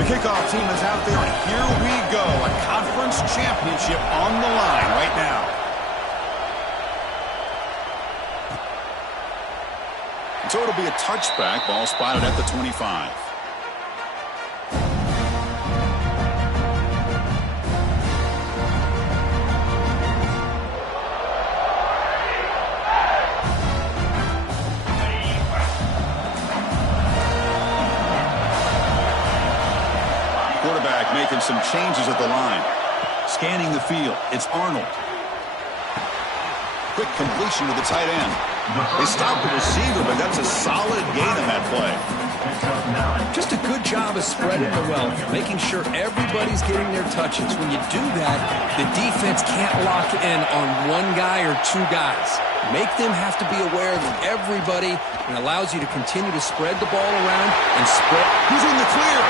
The kickoff team is out there, and here we go. A conference championship on the line right now. So it'll be a touchback. Ball spotted at the 25. Quarterback making some changes at the line. Scanning the field. It's Arnold. Quick completion to the tight end. They stopped the receiver, but that's a solid gain on that play. Just a good job of spreading the wealth, making sure everybody's getting their touches. When you do that, the defense can't lock in on one guy or two guys. Make them have to be aware of everybody, and allows you to continue to spread the ball around and spread. He's in the clear.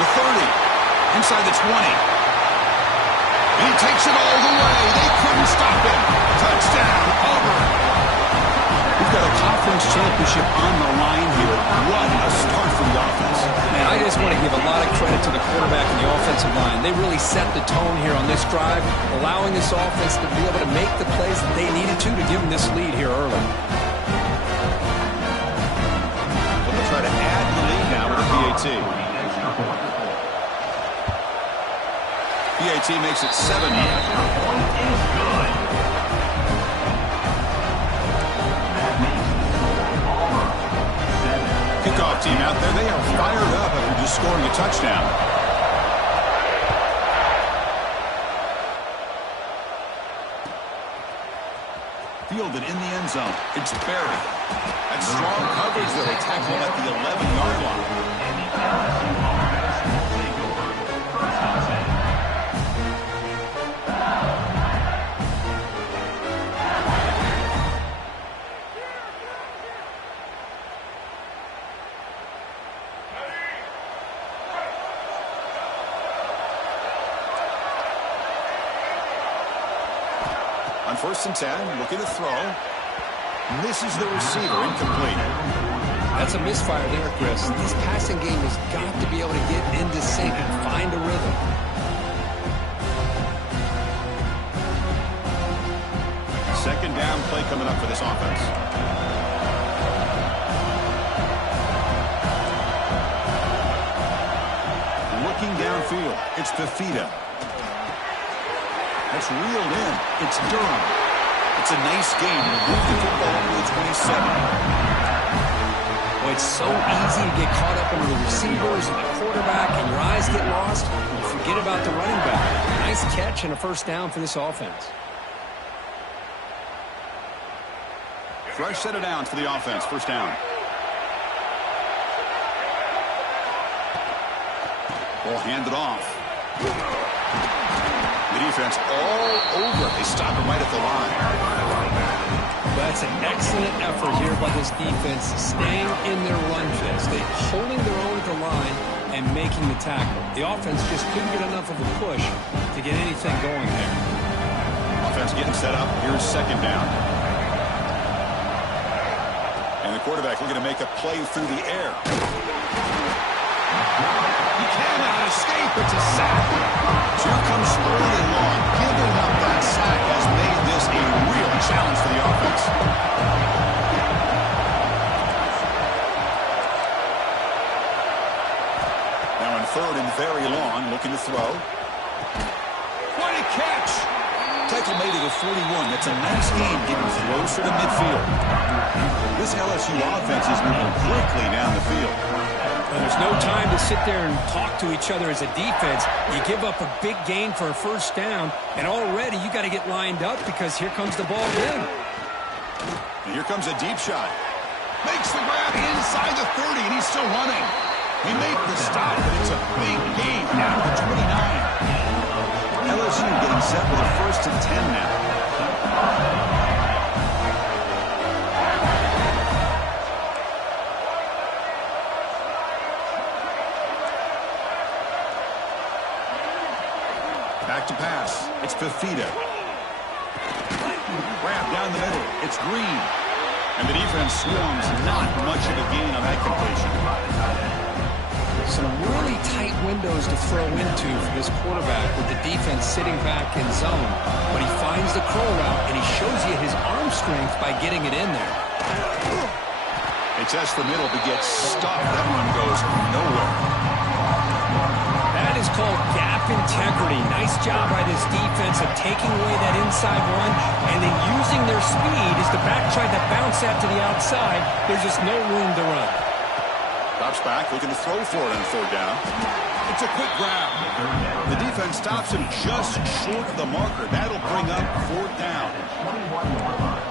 The 30. Inside the 20. And he takes it all the way. They couldn't stop him. Touchdown, Auburn. We've got a conference championship on the line here. What a start for the offense. Man, I just want to give a lot of credit to the quarterback and the offensive line. They really set the tone here on this drive, allowing this offense to be able to make the plays that they needed to give them this lead here early. So they'll try to add the lead now with a PAT. PAT makes it 7. Kickoff team out there. They are fired up after just scoring a touchdown. Fielded in the end zone. It's Berry. That's strong coverage there. They tackle him at the 11-yard line. On 1st and 10, looking to throw. Misses the receiver, incomplete. That's a misfire there, Chris. This passing game has got to be able to get into sync and find a rhythm. Second down play coming up for this offense. Looking downfield, it's Fafita. That's reeled in. It's Durham. It's a nice game. Move the football to the 27. Well, it's so easy to get caught up into the receivers and the quarterback, and your eyes get lost. You forget about the running back. Nice catch and a first down for this offense. Fresh set of downs for the offense. First down. Ball handed off. The defense all over. They stop him right at the line. That's an excellent effort here by this defense, staying in their run fist. They're holding their own at the line and making the tackle. The offense just couldn't get enough of a push to get anything going there. Offense getting set up. Here's second down. And the quarterback looking to make a play through the air. He cannot escape. It's a sack. Here comes early long. Giving up that sack has made this a real challenge for the offense. Now in 3rd and very long, looking to throw. What a catch! Tackle made at the 41. That's a nice game, getting closer to midfield. This LSU offense is moving quickly down the field. There's no time to sit there and talk to each other as a defense. You give up a big gain for a first down, and already you got to get lined up because here comes the ball again. And here comes a deep shot. Makes the grab inside the 30, and he's still running. He made the stop, but it's a big gain down to the 29. LSU getting set with a 1st and 10 now. Back to pass. It's Fafita. Grab down the middle. It's Green. And the defense swarms. Not much of a gain on that completion. Some really tight windows to throw into for this quarterback with the defense sitting back in zone. But he finds the curl route, and he shows you his arm strength by getting it in there. They test the middle to get stuffed. That one goes nowhere. That is called gap integrity. Nice job by this defense of taking away that inside run and then using their speed as the back tried to bounce that to the outside. There's just no room to run. Drops back, looking to throw for it on third down. It's a quick grab. The defense stops him just short of the marker. That'll bring up fourth down.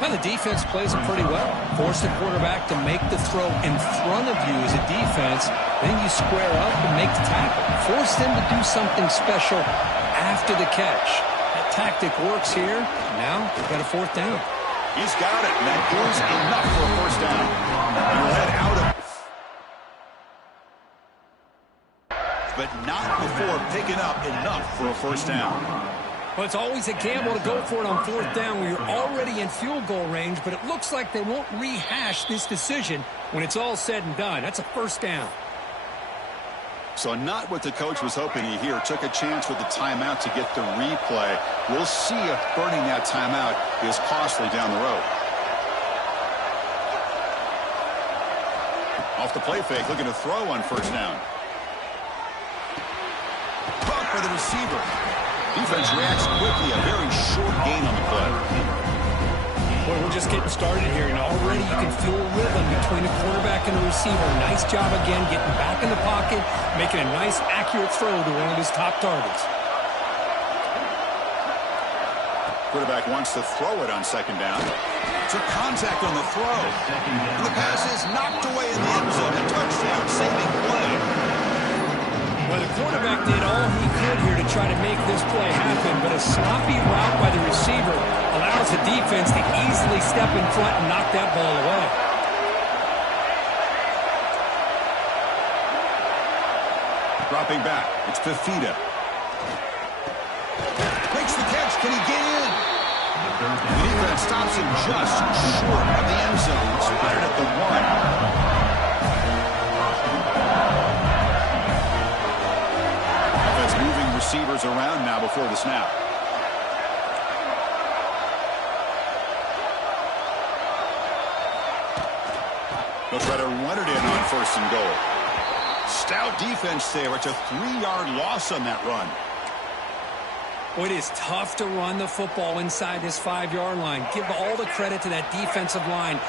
Well, the defense plays it pretty well. Force the quarterback to make the throw in front of you as a defense. Then you square up and make the tackle. Force them to do something special after the catch. That tactic works here. Now they've got a fourth down. He's got it, and that is enough for a first down. He'll head out of but not before picking up enough for a first down. Well, it's always a gamble to go for it on fourth down when you're already in field goal range, but it looks like they won't rehash this decision when it's all said and done. That's a first down. So not what the coach was hoping to hear. Took a chance with the timeout to get the replay. We'll see if burning that timeout is costly down the road. Off the play fake, looking to throw on first down. Caught for the receiver. Defense reacts quickly. A very short gain on the play. Boy, we're just getting started here, and already you can feel a rhythm between the quarterback and the receiver. Nice job again getting back in the pocket, making a nice, accurate throw to one of his top targets. Quarterback wants to throw it on second down. Took contact on the throw. And the pass is knocked away in the end zone. A touchdown, saving play. Well, the quarterback did all he could here to try to make this play happen, but a sloppy route by the receiver allows the defense to easily step in front and knock that ball away. Dropping back, it's Fafita. Makes the catch, can he get in? The defense stops him just short of the end zone, spotted at the 1. Moving receivers around now before the snap. They'll try to run it in on first and goal. Stout defense there. It's a 3-yard loss on that run. Well, it is tough to run the football inside this 5-yard line. Give all the credit to that defensive line,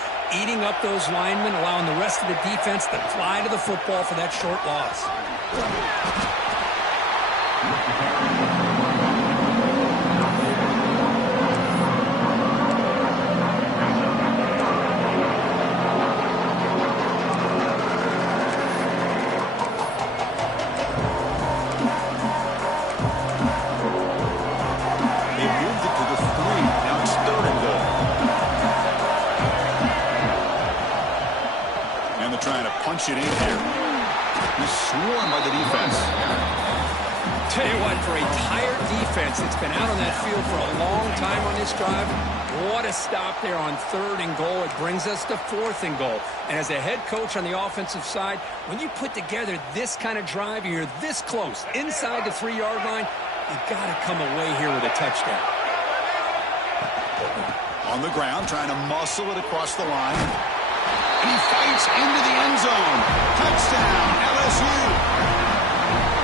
eating up those linemen, allowing the rest of the defense to fly to the football for that short loss. Punch it in here. He's swarmed by the defense. Tell you what, for a tired defense that's been out on that field for a long time on this drive, what a stop there on third and goal. It brings us to fourth and goal. And as a head coach on the offensive side, when you put together this kind of drive, you're this close, inside the 3-yard line, you've got to come away here with a touchdown. On the ground, trying to muscle it across the line. And he fights into the end zone. Touchdown, LSU.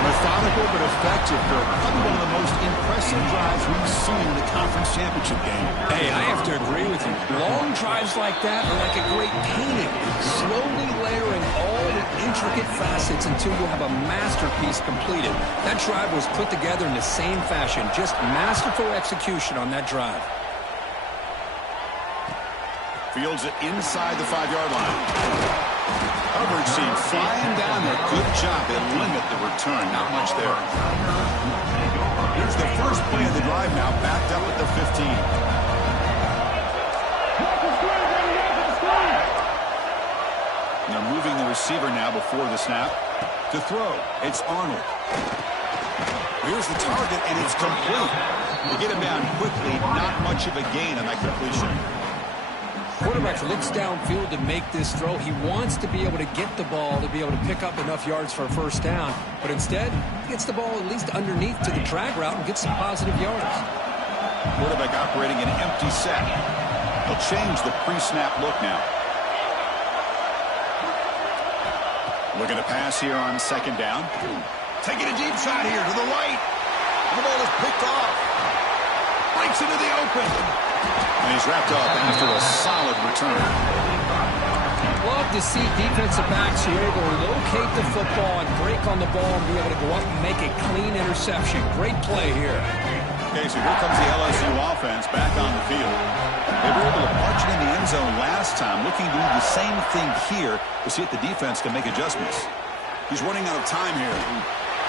Methodical but effective for probably one of the most impressive drives we've seen in the conference championship game. Hey, I have to agree with you. Long drives like that are like a great painting, slowly layering all the intricate facets until you have a masterpiece completed. That drive was put together in the same fashion, just masterful execution on that drive. Fields it inside the 5-yard line. Coverage team flying down there. Good job. They limit the return. Not much there. Here's the first play of the drive now, backed up at the 15. And they're moving the receiver now before the snap. To throw, it's Arnold. Here's the target, and it's complete. They get him down quickly. Not much of a gain on that completion. quarterback looks downfield to make this throw. He wants to be able to get the ball to be able to pick up enough yards for a first down. But instead, he gets the ball at least underneath to the drag route and gets some positive yards. Quarterback operating an empty set. He'll change the pre-snap look now. Looking to pass here on second down. Taking a deep shot here to the right. And the ball is picked off. Breaks into the open. And he's wrapped up after a solid return. Love to see defensive backs who are able to locate the football and break on the ball and be able to go up and make a clean interception. Great play here. Okay, so here comes the LSU offense back on the field. They were able to march it in the end zone last time, looking to do the same thing here to see if the defense can make adjustments. He's running out of time here.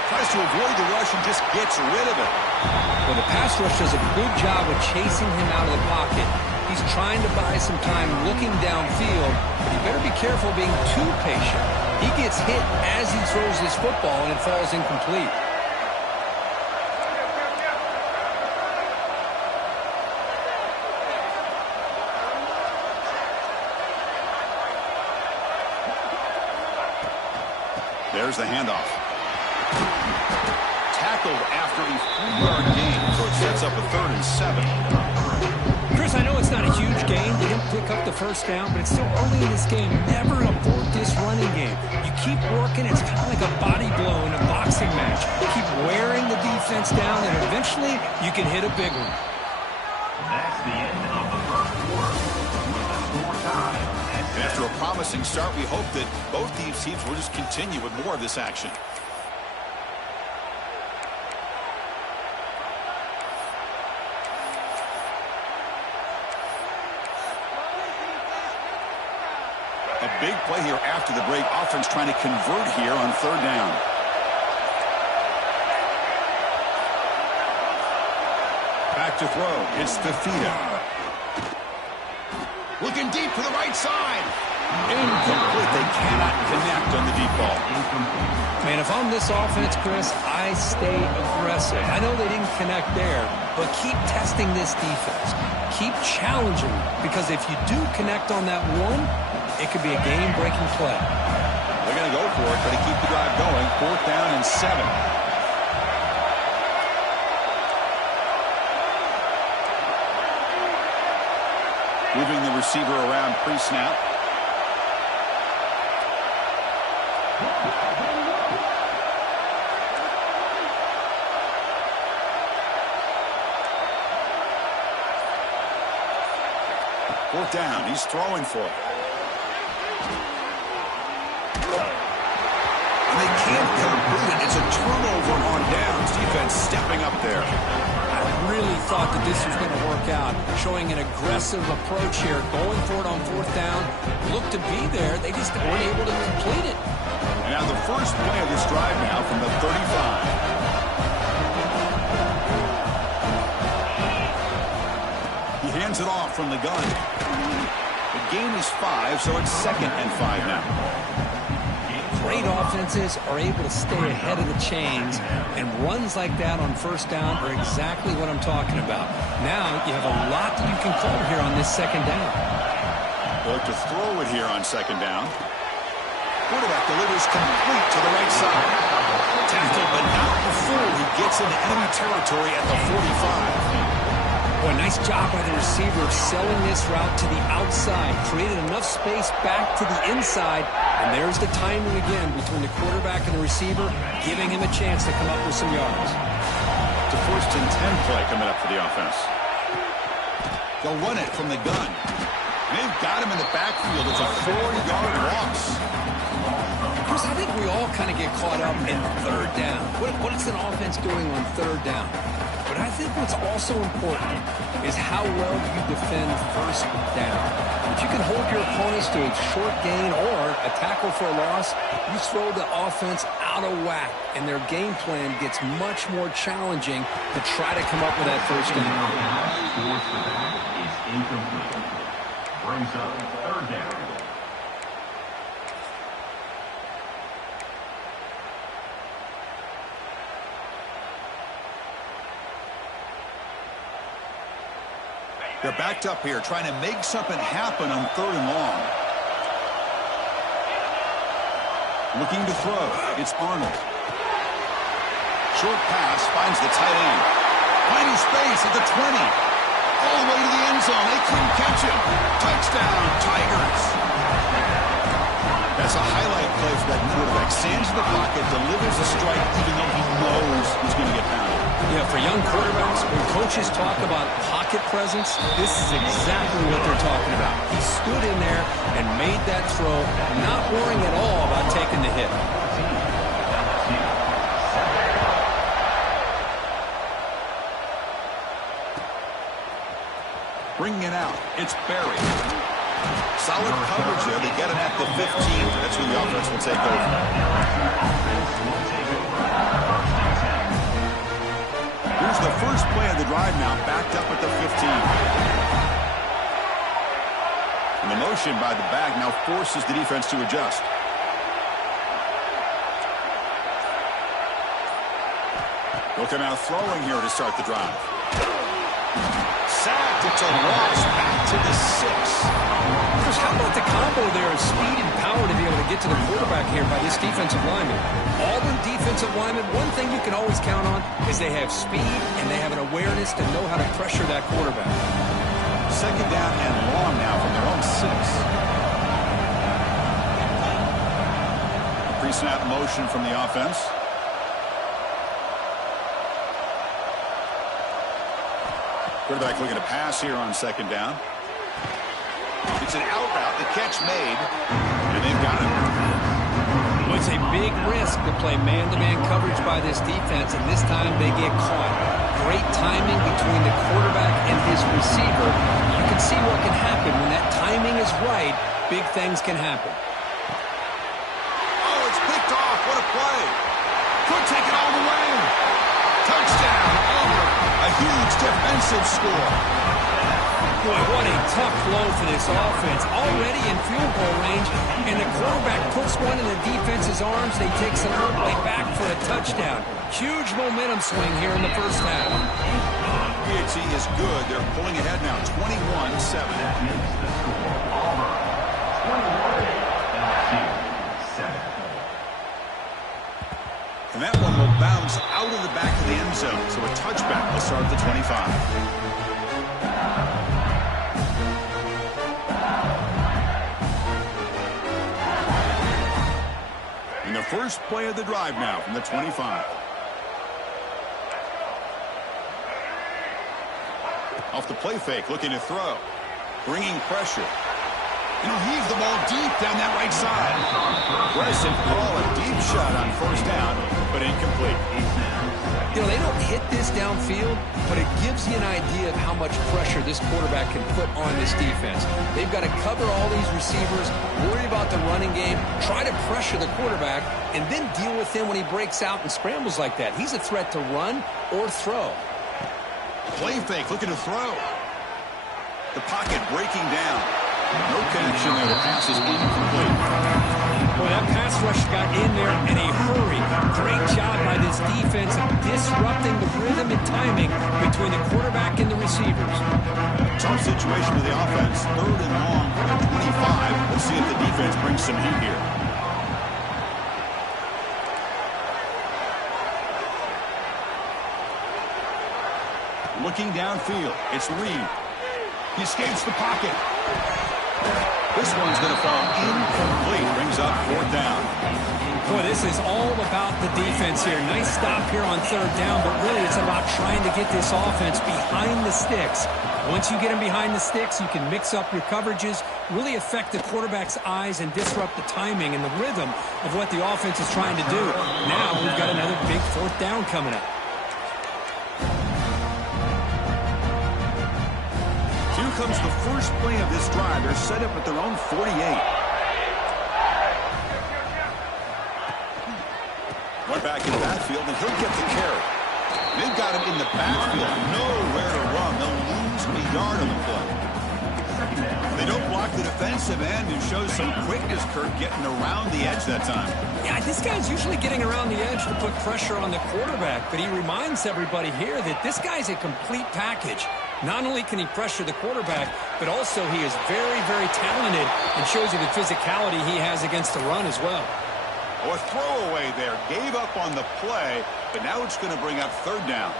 Tries to avoid the rush and just gets rid of it. Well, the pass rush does a good job of chasing him out of the pocket. He's trying to buy some time looking downfield, but you better be careful being too patient. He gets hit as he throws his football, and it falls incomplete. There's the handoff. Tackled after a 3-yard gain, so it sets up a 3rd and 7. Chris, I know it's not a huge game. They didn't pick up the first down, but it's still early in this game. Never abort this running game. You keep working. It's kind of like a body blow in a boxing match. Keep wearing the defense down, and eventually you can hit a big one. That's the end of the first quarter. Score time. After a promising start, we hope that both these teams will just continue with more of this action. A big play here after the break. Offense trying to convert here on 3rd down. Back to throw. It's Fafita. Looking deep to the right side. Incomplete. They cannot connect on the deep ball. Man, if I'm this offense, Chris, I stay aggressive. I know they didn't connect there, but keep testing this defense. Keep challenging them, because if you do connect on that one, it could be a game-breaking play. They're going to go for it, but to keep the drive going. 4th down and 7. Moving the receiver around pre-snap. Fourth down. He's throwing for it. And they can't complete it. It's a turnover on downs. Defense stepping up there. I really thought that this was going to work out, showing an aggressive approach here, going for it on 4th down. Looked to be there. They just weren't able to complete it. And now the first play of this drive now from the 35. He hands it off from the gun. The gain is 5, so it's 2nd and 5 now. Great offenses are able to stay ahead of the chains, and runs like that on 1st down are exactly what I'm talking about. Now you have a lot that you can call here on this 2nd down. Look to throw it here on 2nd down. Quarterback delivers complete to the right side. Tackled, but not before he gets into enemy territory at the 45. Boy, nice job by the receiver selling this route to the outside. Created enough space back to the inside. And there's the timing again between the quarterback and the receiver, giving him a chance to come up with some yards. It's a 1st and 10 play coming up for the offense. They'll run it from the gun. And they've got him in the backfield. It's a 40-yard loss. Chris, I think we all kind of get caught up in 3rd down. What is an offense doing on 3rd down? But I think what's also important is how well you defend 1st down. If you can hold your opponents to a short gain or a tackle for a loss, you throw the offense out of whack, and their game plan gets much more challenging to try to come up with that 1st down. Force for that is incomplete. Brings up 3rd down. They're backed up here trying to make something happen on 3rd and long. Looking to throw. It's Arnold. Short pass finds the tight end. Finding space at the 20. All the way to the end zone. They couldn't catch him. Touchdown, Tigers. That's a highlight play for that quarterback. Stands in the pocket, delivers a strike even though he knows he's going to get pounded. Yeah, for young quarterbacks, when coaches talk about pocket presence, this is exactly what they're talking about. He stood in there and made that throw, not worrying at all about taking the hit. Bringing it out, it's Barry. Solid coverage there. They get him at the 15. That's when the offense will take over. Here's the first play of the drive now, backed up at the 15. And the motion by the back now forces the defense to adjust. They'll come out throwing here to start the drive. Sacked. It's a loss back to the 6. How about the combo there of speed and power to be able to get to the quarterback here by this defensive lineman? Auburn defensive linemen, one thing you can always count on is they have speed and they have an awareness to know how to pressure that quarterback. 2nd down and long now from their own 6. Pre-snap motion from the offense. Quarterback looking to pass here on 2nd down. It's an out route, the catch made, and they've got him. Well, it's a big risk to play man-to-man coverage by this defense, and this time they get caught. Great timing between the quarterback and his receiver. You can see what can happen. When that timing is right, big things can happen. Oh, it's picked off. What a play. Could take it all the way. Touchdown, Auburn. A huge defensive score. Boy, what a tough blow for this offense. Already in field goal range, and the quarterback puts one in the defense's arms. They take some all the way back for a touchdown. Huge momentum swing here in the first half. PHC is good. They're pulling ahead now, 21-7. And that one will bounce out of the back of the end zone, so a touchback will start at the 25. And the first play of the drive now from the 25. Off the play fake, looking to throw. Bringing pressure. And he'll heave the ball deep down that right side. Aggressive call, a deep shot on 1st down, but incomplete. You know, they don't hit this downfield, but it gives you an idea of how much pressure this quarterback can put on this defense. They've got to cover all these receivers, worry about the running game, try to pressure the quarterback, and then deal with him when he breaks out and scrambles like that. He's a threat to run or throw. Play fake, looking to throw. The pocket breaking down. No connection there. The pass is incomplete. Boy, that pass rush got in there in a hurry. Great job by this defense of disrupting the rhythm and timing between the quarterback and the receivers. Tough situation for the offense. 3rd and long from the 25. We'll see if the defense brings some heat here. Looking downfield. It's Reed. He escapes the pocket. This one's going to fall incomplete. Brings up 4th down. Boy, this is all about the defense here. Nice stop here on 3rd down, but really it's about trying to get this offense behind the sticks. Once you get them behind the sticks, you can mix up your coverages, really affect the quarterback's eyes and disrupt the timing and the rhythm of what the offense is trying to do. Now we've got another big 4th down coming up. Here comes the first play of this drive. They're set up at their own 48. One back in the backfield, and he'll get the carry. They've got him in the backfield. Nowhere to run. They'll lose a yard on the play. They don't block the defensive end, who shows some quickness, Kurt, getting around the edge that time. Yeah, this guy's usually getting around the edge to put pressure on the quarterback, but he reminds everybody here that this guy's a complete package. Not only can he pressure the quarterback, but also he is very, very talented and shows you the physicality he has against the run as well. Oh, a throwaway there. Gave up on the play, but now it's going to bring up third down.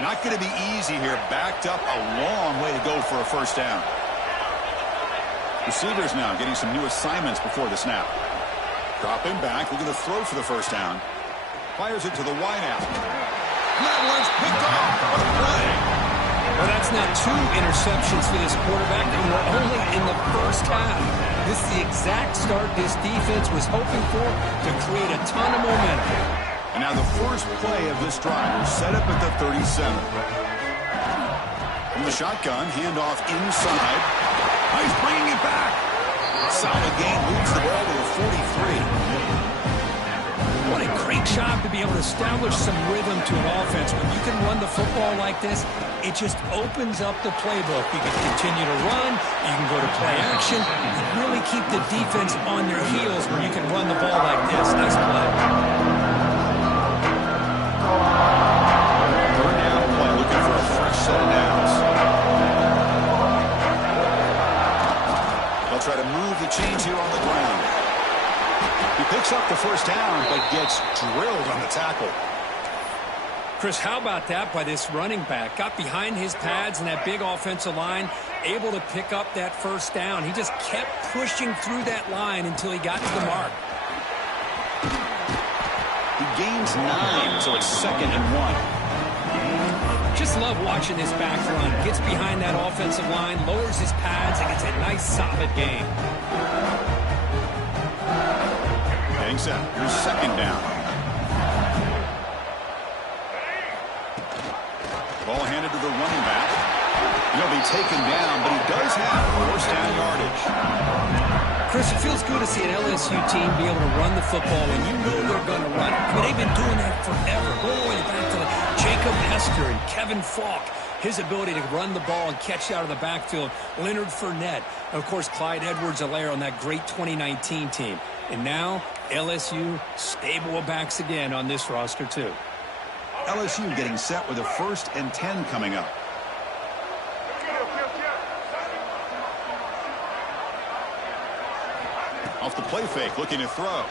Not going to be easy here. Backed up a long way to go for a first down. Receivers now getting some new assignments before the snap. Dropping back, looking to throw for the first down. Fires it to the wideout. That one's picked off. What a play. Well, that's not 2 interceptions for this quarterback, and we're only in the first half. This is the exact start this defense was hoping for to create a ton of momentum. And now the first play of this drive is set up at the 37. From the shotgun, handoff inside. He's bringing it back. Solid game, moves the ball to the 43. What a great job to be able to establish some rhythm to an offense. When you can run the football like this, it just opens up the playbook. You can continue to run. You can go to play action. You really keep the defense on their heels when you can run the ball like this. Nice play. Third down play, looking for a fresh set of downs. They'll try to move the chains here on the ground. He picks up the first down, but gets drilled on the tackle. Chris, how about that by this running back? Got behind his pads and that big offensive line, able to pick up that first down. He just kept pushing through that line until he got to the mark. He gains 9, so it's 2nd and 1. Just love watching this back run. Gets behind that offensive line, lowers his pads, and gets a nice, solid game. Getting set. Here's 2nd down. Ball handed to the running back. He'll be taken down, but he does have first down yardage. Chris, it feels good to see an LSU team be able to run the football when you know they're going to run it. I mean, they've been doing that forever. Go all the way back to Jacob Hester and Kevin Falk. His ability to run the ball and catch out of the backfield. Leonard Fournette. And, of course, Clyde Edwards-Helaire on that great 2019 team. And now, LSU stable of backs again on this roster, too. LSU getting set with a 1st and 10 coming up. Off the play fake, looking to throw.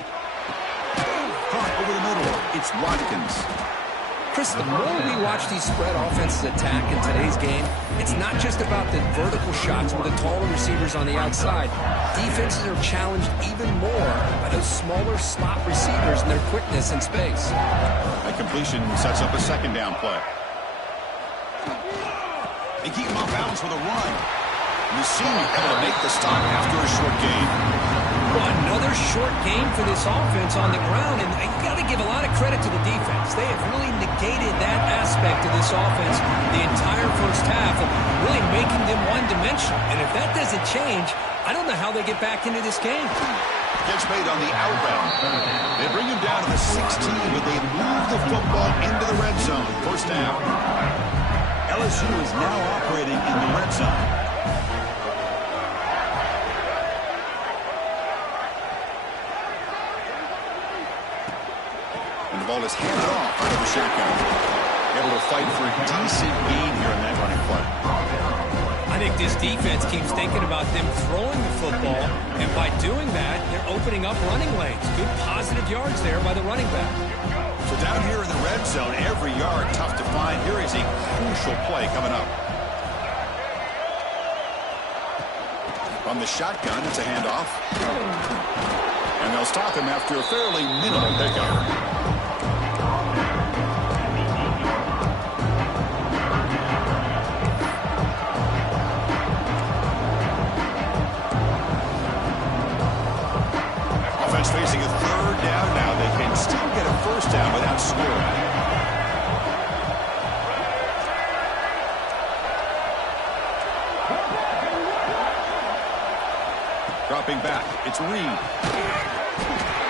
Caught over the middle. It's Watkins. Chris, the more we watch these spread offenses attack in today's game, it's not just about the vertical shots with the taller receivers on the outside. Defenses are challenged even more by those smaller slot receivers and their quickness in space. That completion sets up a 2nd down play. They keep him off balance with a run. And the senior able to make the stop after a short gain. Well, another short game for this offense on the ground, and you got to give a lot of credit to the defense. They have really negated that aspect of this offense the entire first half, and really making them one-dimensional. And if that doesn't change, I don't know how they get back into this game. Catch made on the out route. They bring him down to the 16, but they move the football into the red zone. First down. LSU is now operating in the red zone. And the ball is handed off out of the shotgun. Able to fight for a decent gain here in that running play. I think this defense keeps thinking about them throwing the football, and by doing that, they're opening up running lanes. Good positive yards there by the running back. So down here in the red zone, every yard tough to find. Here is a crucial play coming up. On the shotgun, it's a handoff. And they'll stop him after a fairly minimal pickup. Facing a 3rd down now. They can still get a first down without scoring. Dropping back. It's Reed.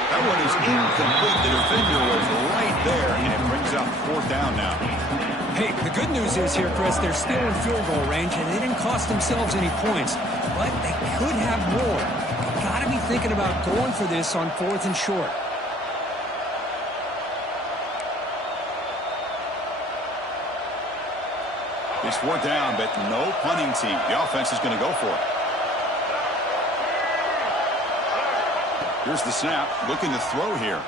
That one is incomplete. The defender was right there, and it brings up 4th down now. Hey, the good news is here, Chris, they're still in field goal range, and they didn't cost themselves any points, but they could have more. Got to be thinking about going for this on 4th and short. It's 4th down, but no punting team. The offense is going to go for it. Here's the snap, looking to throw here.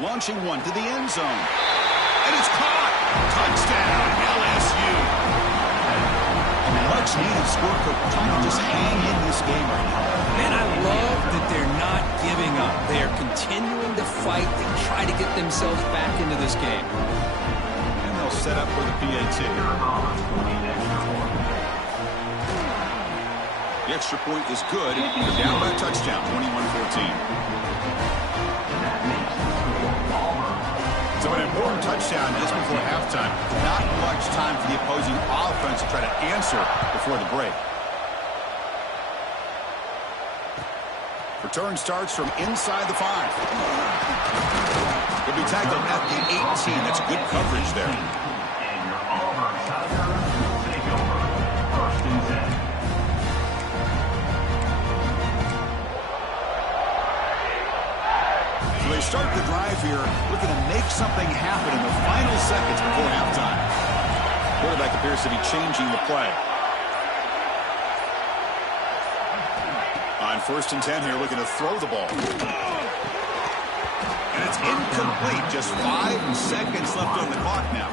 Launching one to the end zone. And it's caught. Touchdown, LSU. A much-needed score for trying to just hang in this game right now. Man, I love that they're not giving up. They are continuing to fight and try to get themselves back into this game. And they'll set up for the PAT. The extra point is good. They're down by a touchdown, 21-14. So an important touchdown just before halftime. Not much time for the opposing offense to try to answer before the break. Return starts from inside the 5. He'll be tackled at the 18. That's good coverage there. And your Auburn Tigers will take over 1st and 10. So they start the drive here, looking to make something happen in the final seconds before halftime. Quarterback appears to be changing the play. On 1st and 10 here, looking to throw the ball. And it's incomplete. Just 5 seconds left on the clock now.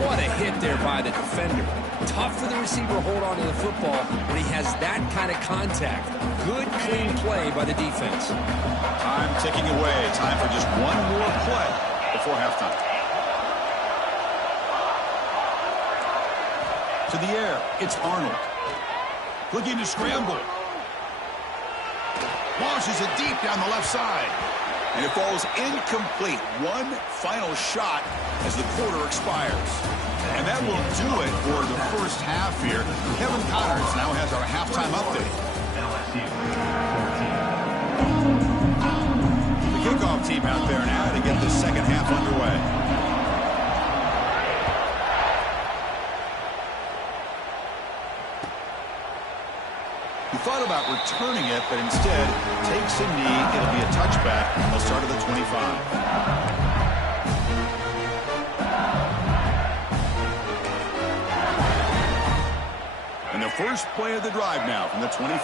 What a hit there by the defender. Tough for the receiver to hold on to the football when he has that kind of contact. Good, clean play by the defense. Time ticking away. Time for just one more play before halftime. To the air, it's Arnold. Looking to scramble. Launches it deep down the left side. And it falls incomplete. One final shot as the quarter expires. And that will do it for the first half here. Kevin Connors now has our halftime update. The kickoff team out there now to get the second half underway. He thought about returning it, but instead takes a knee. It'll be a touchback. They'll start at the 25. And the first play of the drive now from the 25.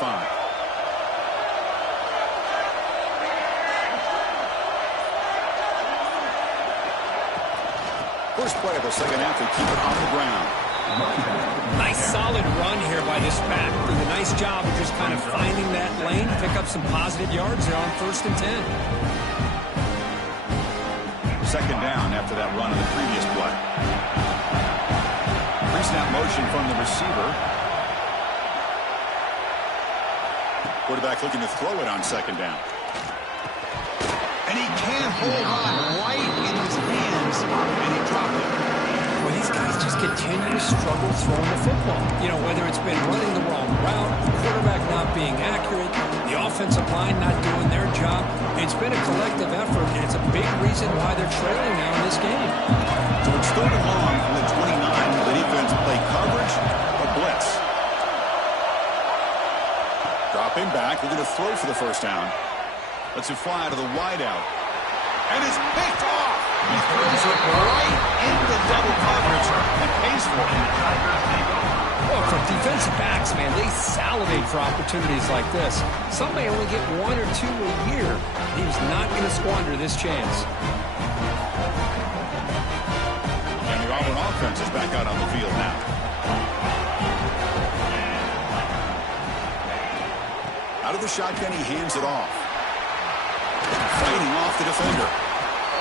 First play of the second half, they keep it on the ground. Nice solid run here by this back. Did a nice job of just kind of finding that lane, pick up some positive yards there on 1st and 10. Second down after that run of the previous play. Pre-snap motion from the receiver. Quarterback looking to throw it on second down. And he can't hold on right in his hands, and he dropped it. Well, these guys just continue to struggle throwing the football. You know, whether it's been running the wrong route, the quarterback not being accurate, the offensive line not doing their job. It's been a collective effort, and it's a big reason why they're trailing now in this game. So it's 3rd and long from the 29. The defense play coverage or blitz. Dropping back, they're going to throw for the first down. Lets it fly to the wideout. And it's picked off. He throws it right into double coverage and pays for it. Well, for defensive backs, man, they salivate for opportunities like this. Some may only get 1 or 2 a year. He was not going to squander this chance. And the Auburn offense is back out on the field now. Out of the shotgun, he hands it off. Fighting off the defender.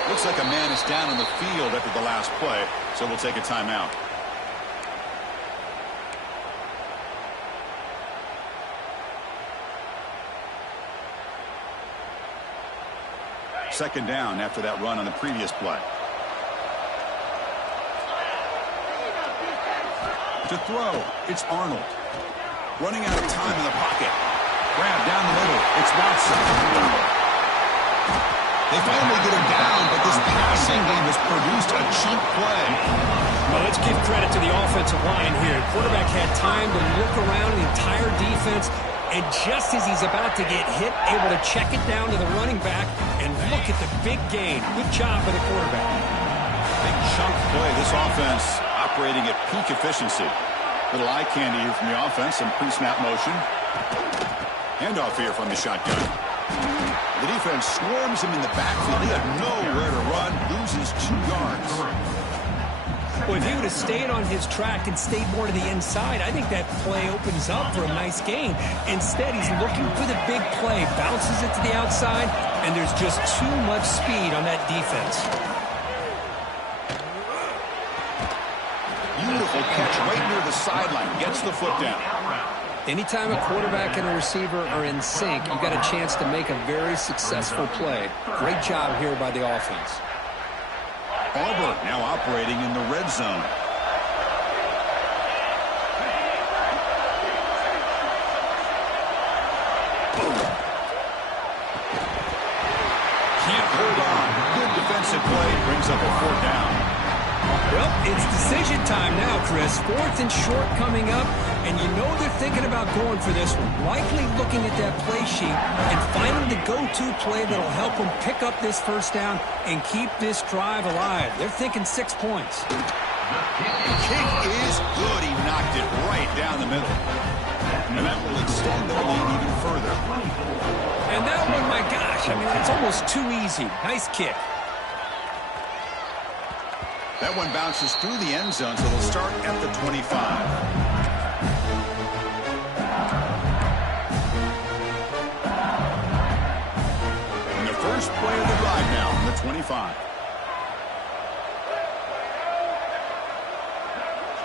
Looks like a man is down on the field after the last play, so we'll take a timeout. Second down after that run on the previous play. To throw, it's Arnold. Running out of time in the pocket. Grab down the middle. It's Watson. They finally get him down, but this passing game has produced a chunk play. Well, let's give credit to the offensive line here. The quarterback had time to look around the entire defense, and just as he's about to get hit, able to check it down to the running back, and look at the big gain. Good job by the quarterback. Big chunk play. This offense operates operating at peak efficiency. Little eye candy here from the offense, some pre-snap motion. Handoff here from the shotgun. The defense swarms him in the backfield. He had nowhere to run, loses 2 yards. Well, if he would have stayed on his track and stayed more to the inside, I think that play opens up for a nice gain. Instead, he's looking for the big play, bounces it to the outside, and there's just too much speed on that defense. Beautiful catch right near the sideline. Gets the foot down. Anytime a quarterback and a receiver are in sync, you've got a chance to make a very successful play. Great job here by the offense. Auburn now operating in the red zone. Can't hold on. Good defensive play. Brings up a 4th down. Well, it's decision time now, Chris. 4th and short coming up, and you know they're thinking about going for this one. Likely looking at that play sheet and finding the go-to play that'll help them pick up this 1st down and keep this drive alive. They're thinking 6 points. Kick is good. He knocked it right down the middle. And that will extend the lead even further. And that one, my gosh, I mean, it's almost too easy. Nice kick. That one bounces through the end zone, so they'll start at the 25. And the first play of the drive now on the 25.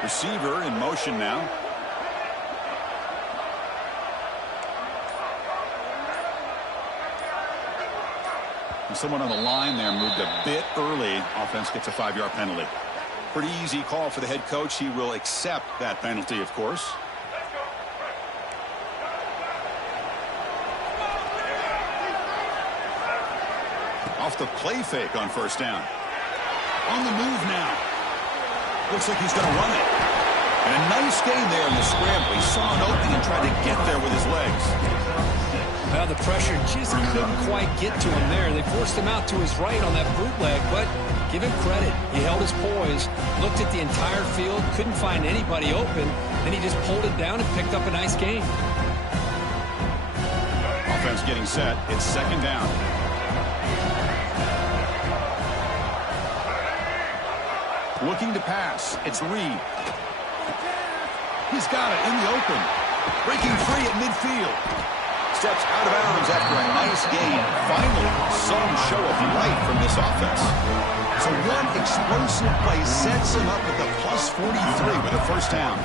Receiver in motion now. And someone on the line there moved a bit early. Offense gets a 5-yard penalty. Pretty easy call for the head coach. He will accept that penalty, of course. Off the play fake on 1st down. On the move now. Looks like he's going to run it. And a nice gain there in the scramble. He saw an opening and tried to get there with his legs. Well, the pressure just couldn't quite get to him there. They forced him out to his right on that bootleg, but give him credit. He held his poise, looked at the entire field, couldn't find anybody open, then he just pulled it down and picked up a nice gain. Offense getting set. It's 2nd down. Looking to pass. It's Reed. He's got it in the open. Breaking free at midfield. Steps out of bounds after a nice gain. Finally, some show of life from this offense. So one explosive play sets him up with a +43 with a 1st down.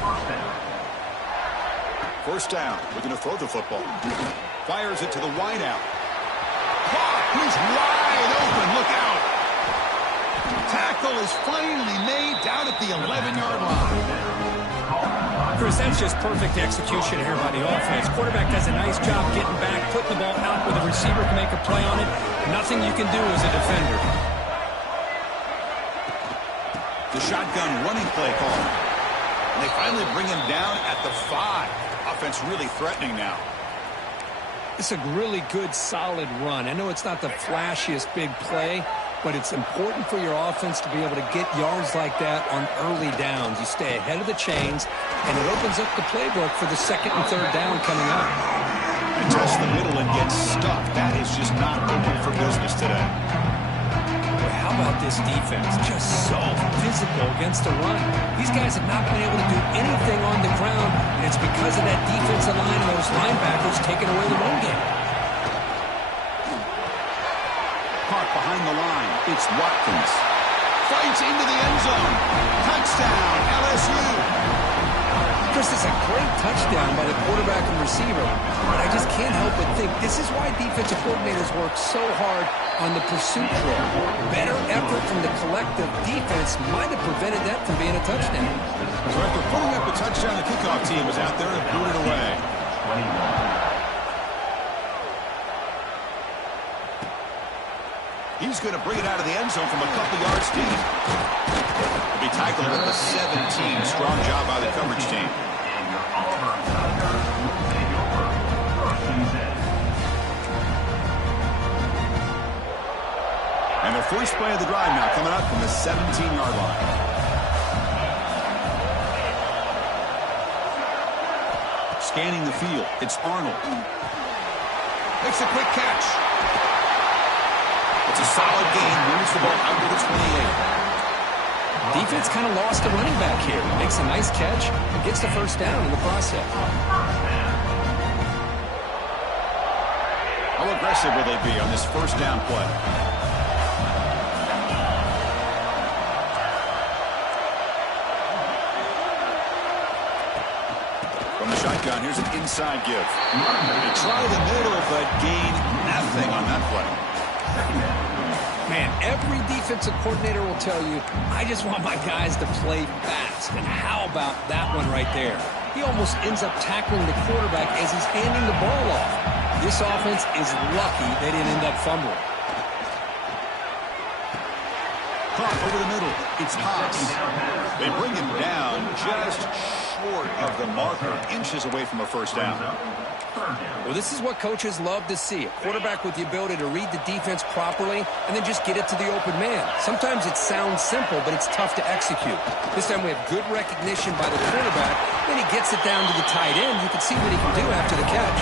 1st down. We're going to throw the football. Fires it to the wideout. Caught. He's wide open. Look out. Tackle is finally made down at the 11-yard line. Chris, that's just perfect execution here by the offense. Quarterback does a nice job getting back, putting the ball out where the receiver can make a play on it. Nothing you can do as a defender. The shotgun running play call. And they finally bring him down at the 5. Offense really threatening now. It's a really good, solid run. I know it's not the flashiest big play, but it's important for your offense to be able to get yards like that on early downs. You stay ahead of the chains, and it opens up the playbook for the 2nd and 3rd down coming up. He touches the middle and gets stuck. That is just not open for business today. Boy, how about this defense? Just so physical against the run. These guys have not been able to do anything on the ground, and it's because of that defensive line and those linebackers taking away the run game. Caught behind the line. It's Watkins. Fights into the end zone. Touchdown, LSU. Chris, it's a great touchdown by the quarterback and receiver, but I just can't help but think this is why defensive coordinators work so hard on the pursuit drill. Better effort from the collective defense might have prevented that from being a touchdown. So after pulling up a touchdown, the kickoff team was out there and blew it away. He's going to bring it out of the end zone from a couple yards deep. He'll be tackled at the 17. Strong job by the coverage team. And the first play of the drive now coming up from the 17-yard line. scanning the field. It's Arnold. Makes a quick catch. It's a solid gain. Moves the ball out to the 28. Defense kind of lost a running back here. Makes a nice catch and gets the first down in the process. How aggressive will they be on this first down play? From the shotgun, here's an inside give. They try the middle, but gain nothing on that play. Man, every defensive coordinator will tell you, I just want my guys to play fast. And how about that one right there? He almost ends up tackling the quarterback as he's handing the ball off. This offense is lucky they didn't end up fumbling. Caught over the middle. It's Haas. They bring him down just short of the marker, inches away from a first down. Well, this is what coaches love to see. A quarterback with the ability to read the defense properly and then just get it to the open man. Sometimes it sounds simple, but it's tough to execute. This time we have good recognition by the quarterback. Then he gets it down to the tight end. You can see what he can do after the catch.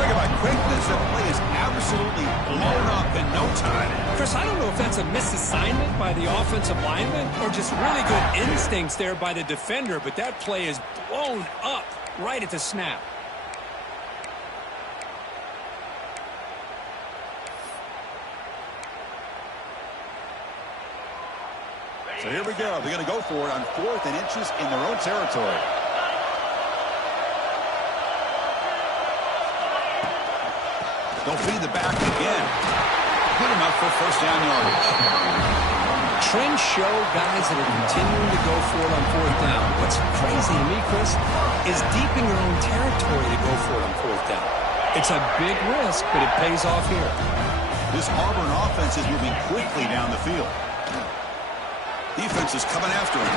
Talk about quickness. The play is absolutely blown up in no time. Chris, I don't know if that's a misassignment by the offensive lineman or just really good instincts there by the defender, but that play is blown up right at the snap. So here we go. They're going to go for it on 4th and inches in their own territory. They'll feed the back again. Put him up for first down yardage. Trends show guys that are continuing to go for it on 4th down. What's crazy to me, Chris, is deep in your own territory to go for it on 4th down. It's a big risk, but it pays off here. This Auburn offense is moving quickly down the field. Defense is coming after him.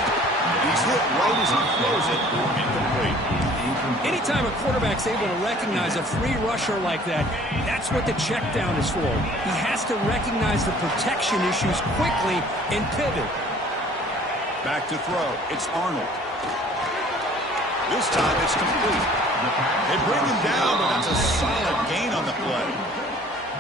He's hit right as he throws it. Incomplete. Anytime a quarterback's able to recognize a free rusher like that, that's what the check down is for. He has to recognize the protection issues quickly and pivot. Back to throw. It's Arnold. This time it's complete. They bring him down, but that's a solid gain on the play.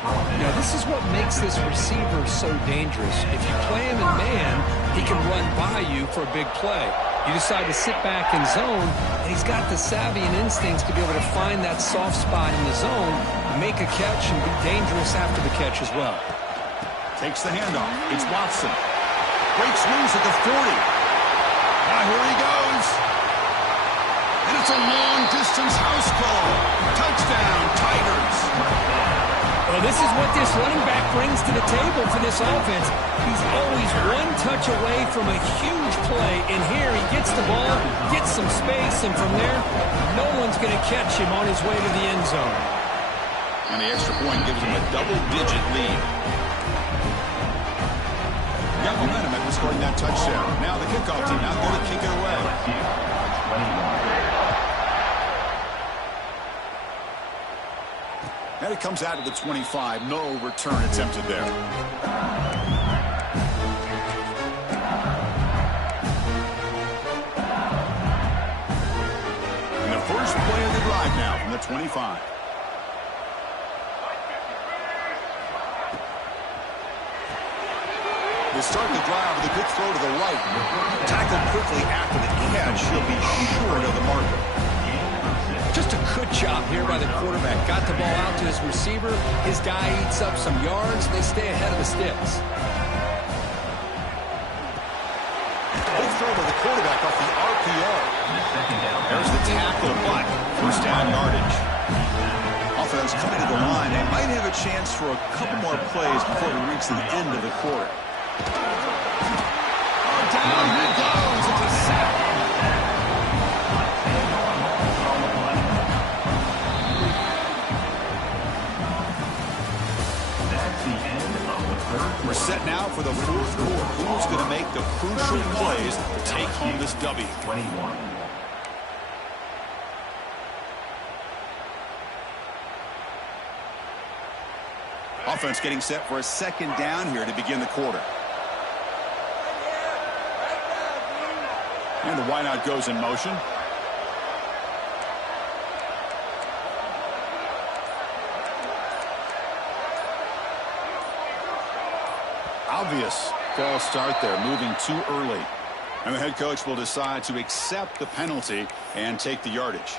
Now, this is what makes this receiver so dangerous. If you play him in man, he can run by you for a big play. You decide to sit back in zone, and he's got the savvy and instincts to be able to find that soft spot in the zone, make a catch, and be dangerous after the catch as well. Takes the handoff. It's Watson. Breaks loose at the 40. Now here he goes. And it's a long-distance house call. Touchdown, Tigers. Well, this is what this running back brings to the table for this offense. He's always one touch away from a huge play. And here he gets the ball, gets some space, and from there, no one's going to catch him on his way to the end zone. And the extra point gives him a double-digit lead. Got momentum after scoring that touchdown. Now the kickoff team out there to kick it away. And it comes out to the 25. No return attempted there. And the first play of the drive now from the 25. They start the drive with a good throw to the right. Tackled quickly after the catch. He'll be short of the marker. Just a good job here by the quarterback. Got the ball out to his receiver. His guy eats up some yards. They stay ahead of the sticks. Big throw by the quarterback off the RPO. There's the tackle, but first down yardage. Offense coming to the line. They might have a chance for a couple more plays before we reach the end of the quarter. Down he goes. It's a sack. We're set now for the fourth quarter. Who's going to make the crucial plays to take home this W? 21. Offense getting set for a second down here to begin the quarter. And the wideout goes in motion. obvious false start there, moving too early. And the head coach will decide to accept the penalty and take the yardage.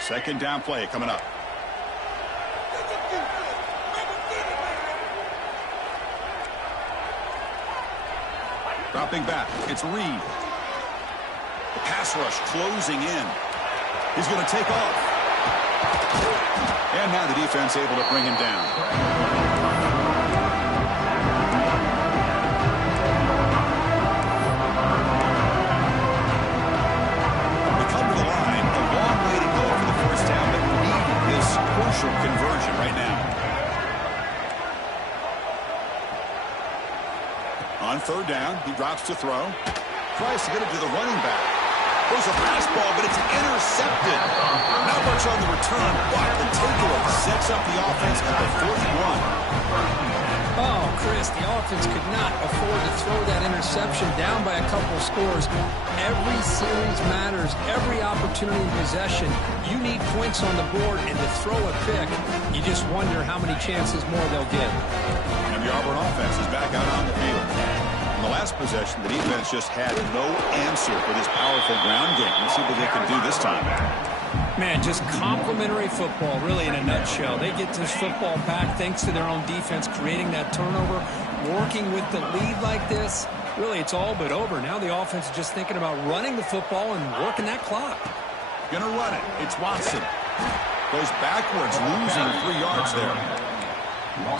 Second down play coming up. Dropping back, it's Reed. The pass rush closing in. He's going to take off. And now the defense able to bring him down. They come to the line, a long way to go for the first down, but need this crucial conversion right now. On third down, he drops to throw. Tries to get it to the running back. There's a fastball, but it's intercepted. Not much on the return, but the takeaway sets up the offense at the 41. Oh, Chris, the offense could not afford to throw that interception down by a couple of scores. Every series matters. Every opportunity in possession. You need points on the board, and to throw a pick, you just wonder how many chances more they'll get. And the Auburn offense is back out on the field. In the last possession, the defense just had no answer for this powerful ground game. Let's see what they can do this time. Man, just complimentary football, really, in a nutshell. They get this football back thanks to their own defense, creating that turnover, working with the lead like this. Really, it's all but over. Now the offense is just thinking about running the football and working that clock. Gonna run it. It's Watson. Goes backwards, losing 3 yards there.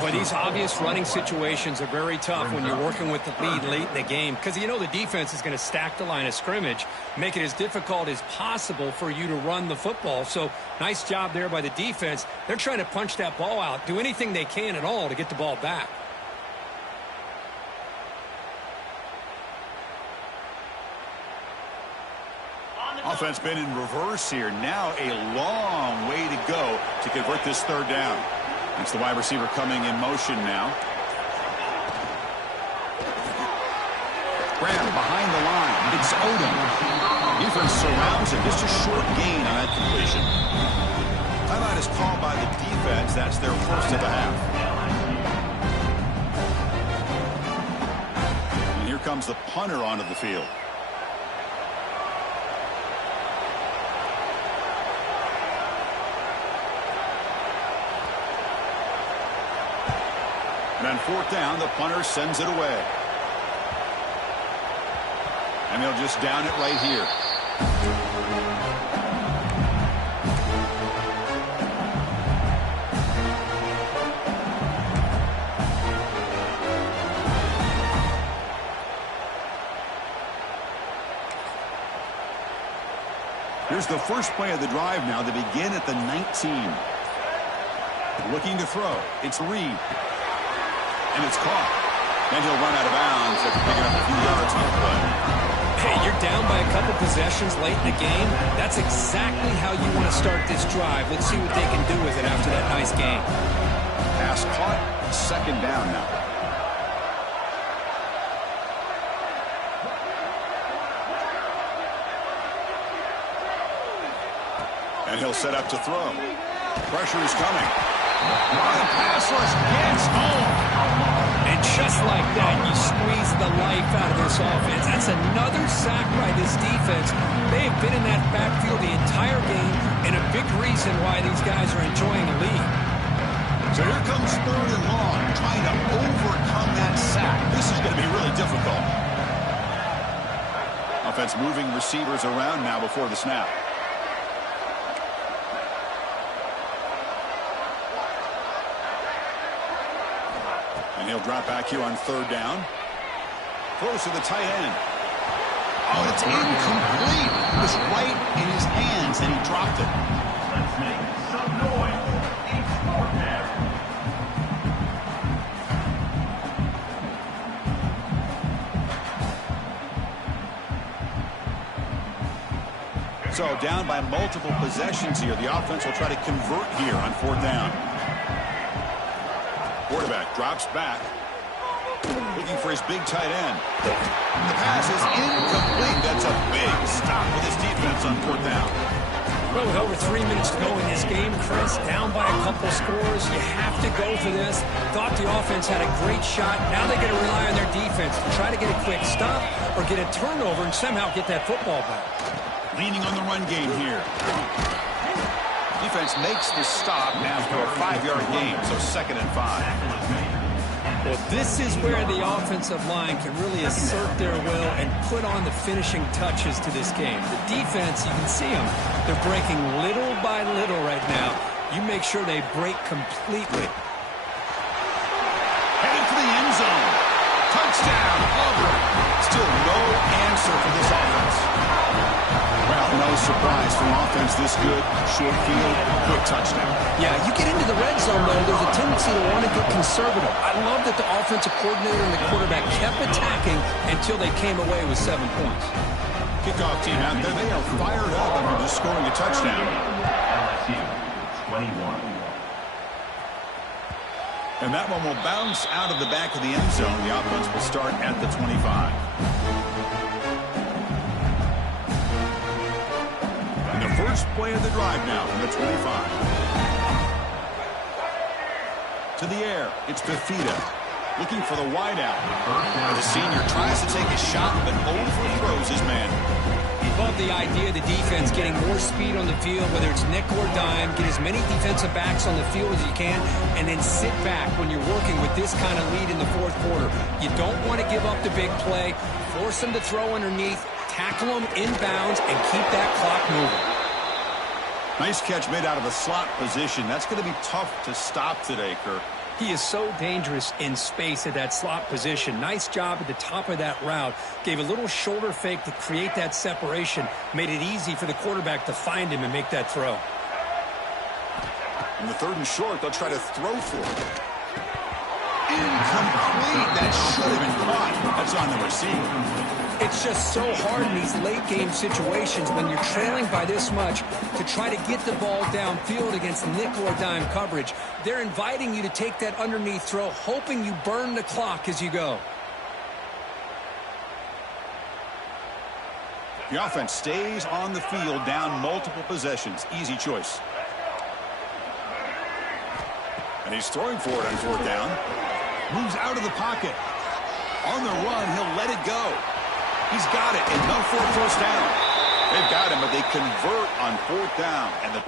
But these obvious running situations are very tough when you're working with the lead late in the game, because you know the defense is going to stack the line of scrimmage, make it as difficult as possible for you to run the football. So nice job there by the defense. They're trying to punch that ball out, do anything they can at all to get the ball back. Offense been in reverse here. Now a long way to go to convert this third down. It's the wide receiver coming in motion now. Grab behind the line. It's Odom. Defense surrounds him. Just a short gain on that completion. Timeout is called by the defense. That's their first of the half. And here comes the punter onto the field. And on fourth down, the punter sends it away. And they'll just down it right here. Here's the first play of the drive now. They begin at the 19. Looking to throw. It's Reed. And it's caught. Then he'll run out of bounds after picking up a few yards on the play. Hey, you're down by a couple possessions late in the game. That's exactly how you want to start this drive. Let's see what they can do with it after that nice game. Pass caught. Second down now. And he'll set up to throw. Pressure is coming. The pass rush gets home. And just like that, you squeeze the life out of this offense. That's another sack by this defense. They have been in that backfield the entire game, and a big reason why these guys are enjoying the lead. So here comes third and long, trying to overcome that sack. This is going to be really difficult. Offense moving receivers around now before the snap. And he'll drop back here on third down. Throws to the tight end. Oh, it's incomplete. It was right in his hands, and he dropped it. Let's make some noise. Each sport matters. So down by multiple possessions here. The offense will try to convert here on fourth down. Quarterback drops back. Looking for his big tight end. The pass is incomplete. That's a big stop for this defense on fourth down. Well, with over 3 minutes to go in this game, Chris, down by a couple scores, you have to go for this. Thought the offense had a great shot. Now they got to rely on their defense to try to get a quick stop or get a turnover and somehow get that football back. Leaning on the run game here. Defense makes the stop after a 5-yard gain, so 2nd and 5. Well, this is where the offensive line can really assert their will and put on the finishing touches to this game. The defense, you can see them. They're breaking little by little right now. You make sure they break completely. Headed for the end zone. Touchdown, Auburn. Still no answer for this offense. Well, no surprise from offense this good. Short field, quick touchdown. Yeah, you get into the red zone, though, there's a tendency to want to get conservative. I love that the offensive coordinator and the quarterback kept attacking until they came away with 7 points. Kickoff team out there, they are fired up after just scoring a touchdown. LSU 21. And that one will bounce out of the back of the end zone. The offense will start at the 25. And the first play of the drive now from the 25. To the air, it's Bafita looking for the wideout. The senior tries to take a shot, but overthrows his man. Love the idea of the defense getting more speed on the field, whether it's nickel or dime, get as many defensive backs on the field as you can, and then sit back when you're working with this kind of lead in the 4th quarter. You don't want to give up the big play, force them to throw underneath, tackle them inbounds, and keep that clock moving. Nice catch made out of a slot position. That's going to be tough to stop today, Kirk. He is so dangerous in space at that slot position. Nice job at the top of that route. Gave a little shoulder fake to create that separation. Made it easy for the quarterback to find him and make that throw. In the 3rd and short, they'll try to throw for it. Incomplete. That should have been caught. That's on the receiver. It's just so hard in these late-game situations when you're trailing by this much to try to get the ball downfield against nickel or dime coverage. They're inviting you to take that underneath throw, hoping you burn the clock as you go. The offense stays on the field, down multiple possessions. Easy choice. And he's throwing for it on 4th down. Moves out of the pocket. On the run, he'll let it go. He's got it, enough for a 1st down. They've got him, but they convert on 4th down. And the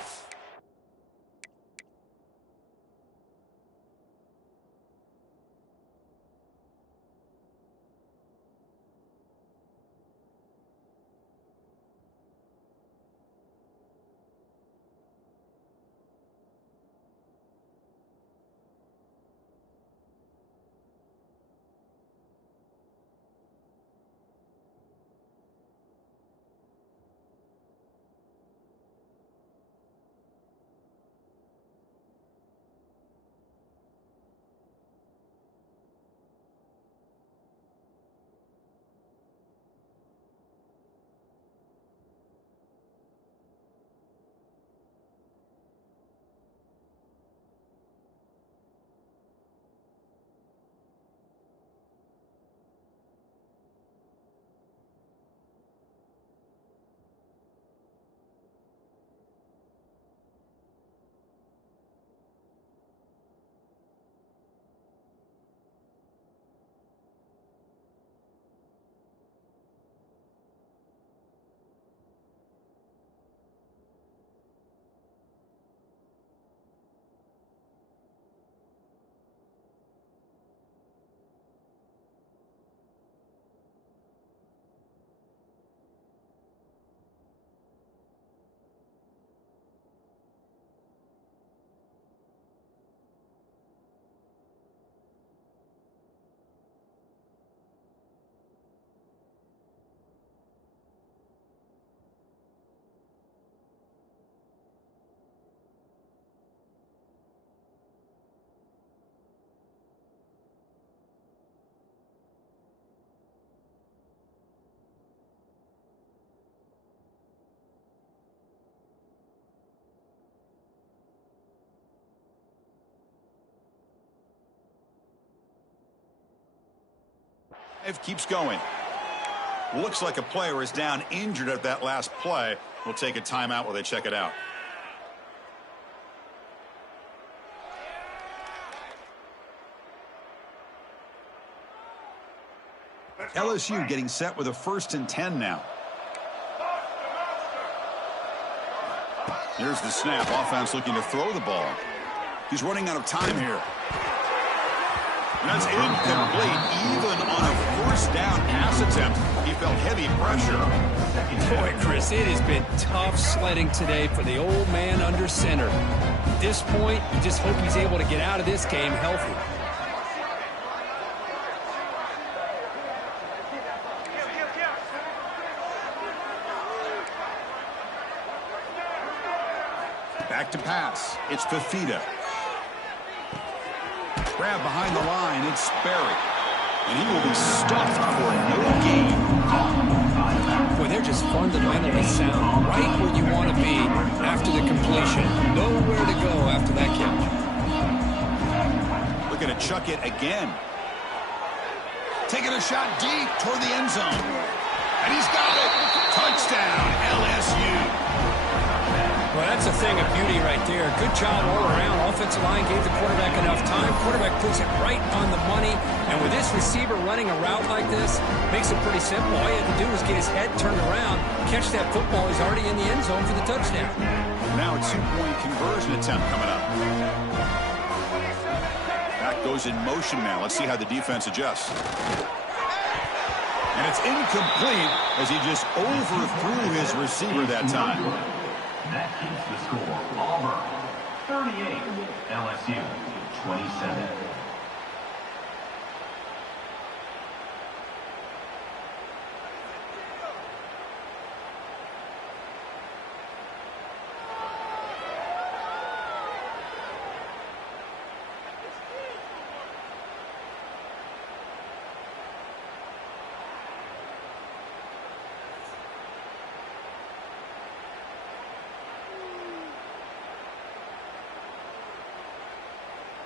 keeps going. Looks like a player is down injured at that last play. We'll take a timeout while they check it out. LSU getting set with a 1st and 10 now. Here's the snap. Offense looking to throw the ball. He's running out of time here. And that's incomplete. Even on a 1st down pass attempt, he felt heavy pressure. Boy, Chris, it has been tough sledding today for the old man under center. At this point, you just hope he's able to get out of this game healthy. Back to pass. It's Fafita. Grab behind the line. It's Sperry. And he will be stuffed for no gain. Boy, they're just fundamentally sound. Right where you want to be after the completion. Nowhere to go after that catch. Looking to chuck it again. Taking a shot deep toward the end zone. And he's got it. Touchdown, LSU. Well, that's a thing of beauty right there. Good job all around. Offensive line gave the quarterback enough time. Quarterback puts it right on the money. And with this receiver running a route like this, makes it pretty simple. All you have to do is get his head turned around, catch that football. He's already in the end zone for the touchdown. Now a 2-point conversion attempt coming up. That goes in motion now. Let's see how the defense adjusts. And it's incomplete as he just overthrew his receiver that time. That keeps the score. Auburn, 38. LSU, 27.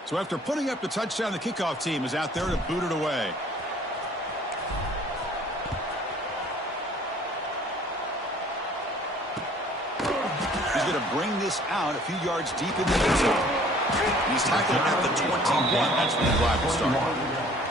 So after putting up the touchdown, the kickoff team is out there to boot it away. He's going to bring this out a few yards deep in the end zone. He's tackled at the 21. That's where the drive will start.